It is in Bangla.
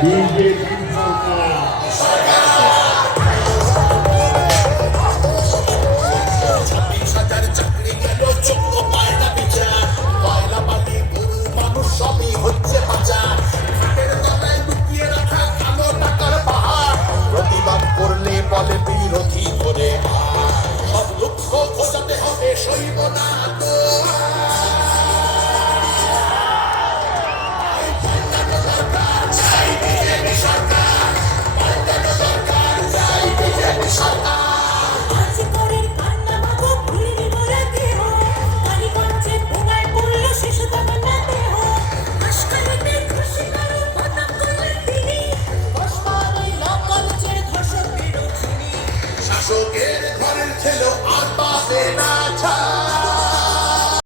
বিজেপি সরকার। বলে বিরোধী করে সব লক্ষ্য খোঁজাতে হবে সইব না তো শাসকের ঘরের ছেলে আর পাবে না ছাড়